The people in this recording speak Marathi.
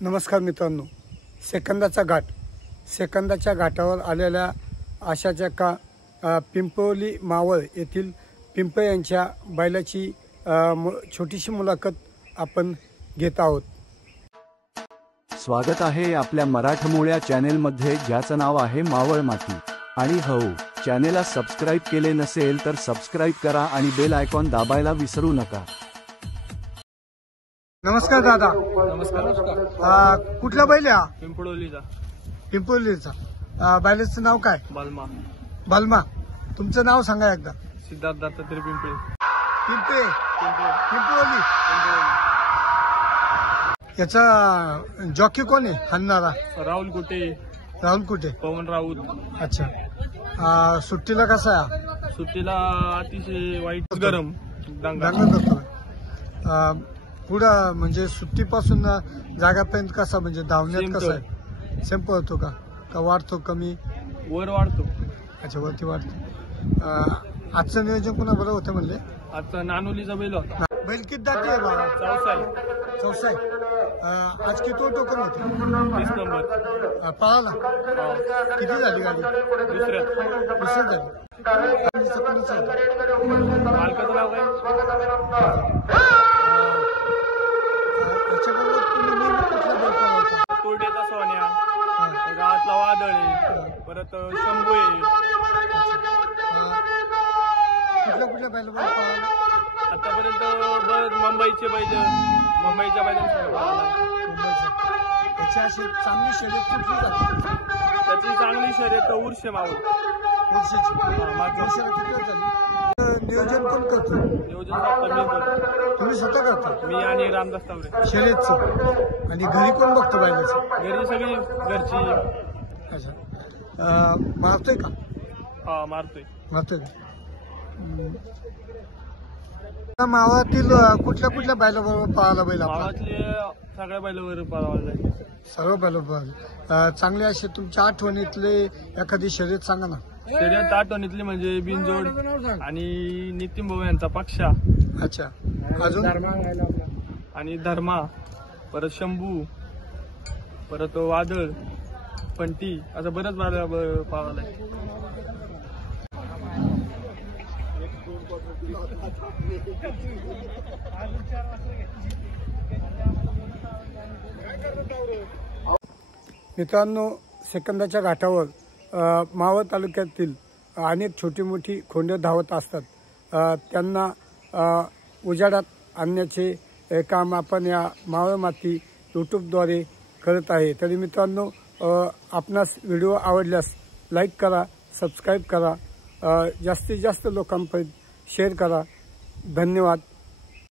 नमस्कार मित्रांनो, सेकंदाच्या घाटावर आलेल्या आशाच्या का पिंपळी मावळ येथील पिंपळे यांच्या बैलाची छोटीशी मुलाखत आपण घेत आहोत। स्वागत आहे आपल्या मराठमोळ्या चॅनेलमध्ये, ज्याचं नाव आहे मावळ माती। आणि हो, चॅनेलला सबस्क्राइब केले नसेल तर सबस्क्राइब करा आणि बेल आयकॉन दाबायला विसरू नका। नमस्कार दादा। नमस्कार। कुठला बैल आहे हा? पिंपळोलीचा। बैलाचं नाव काय? बालमा। बालमा। तुमचं नाव सांगा एकदा। सिद्धार्थ दत्तात्रय पिंपळे। पिंपळोली। याचा जॉकी कोण आहे हाणणारा? राहुल कुटे। पवन राऊत। अच्छा, सुट्टीला कसा आहे? सुट्टीला अतिशय वाईट, गरम दांगा करतो। पुढं म्हणजे सुट्टीपासून जागापर्यंत कसा, म्हणजे धावण्यात कसा आहे? सेम पळतो का वाढतो कमी? वर वाढतो। अच्छा, वरती वाढतो। आजचं नियोजन कोणा बरोबर होतं म्हणले? आता नानोलीचा बैल होता। बैल किती जाती आहे बाबा? चौसा आहे। आज किती टोकन होते? 30 नंबर पळाला। किती झाली गाडी? दुसऱ्या झाली। मालकाचं नाव काय? तोरड्याचा सोन्या, गावातला वादळ आहे, परत शंभू आहे। कुठल्या बैल पळाला आतापर्यंत? मुंबईच्या बैलांसोबत त्याची अशी चांगली शर्यत कुठली झाली? त्याची चांगली शर्यत उर्शे मावळ। नियोजन कोण करतो? नियोजन तुम्ही स्वतः करता? मी आणि रामदास तावरे। शर्यतचं। आणि घरी कोण बघतो बैलाचं? घरी सगळी घरची। अच्छा, मारतोय का? हा, मारतोय का? मावातील कुठल्या बैलाबरोबर पळाला बैल? मावातले सगळ्या बैलावर पळावला। सर्व बैल चांगले असे तुमच्या आठवणीतले एखादी शर्यत सांगा ना। शर्यत आठवणीतली म्हणजे बिनजोड आणि नितीन भाऊ यांचा पक्षा। अच्छा, अजून? आणि धर्मा, परत शंभू, परत वादळ, पंटी, असं बरंच बैल पळालाय। मित्रांनो, सेकंदाच्या घाटावर मावळ तालुक्यातील अनेक छोटी मोठी खोंड धावत असतात। त्यांना उजाडात आणण्याचे काम आपण या मावळ माती यूट्यूबद्वारे करत आहे। तरी मित्रांनो, आपणास व्हिडिओ आवडल्यास लाईक करा, सबस्क्राईब करा, जास्तीत जास्त लोकांपर्यंत शेअर करा। धन्यवाद।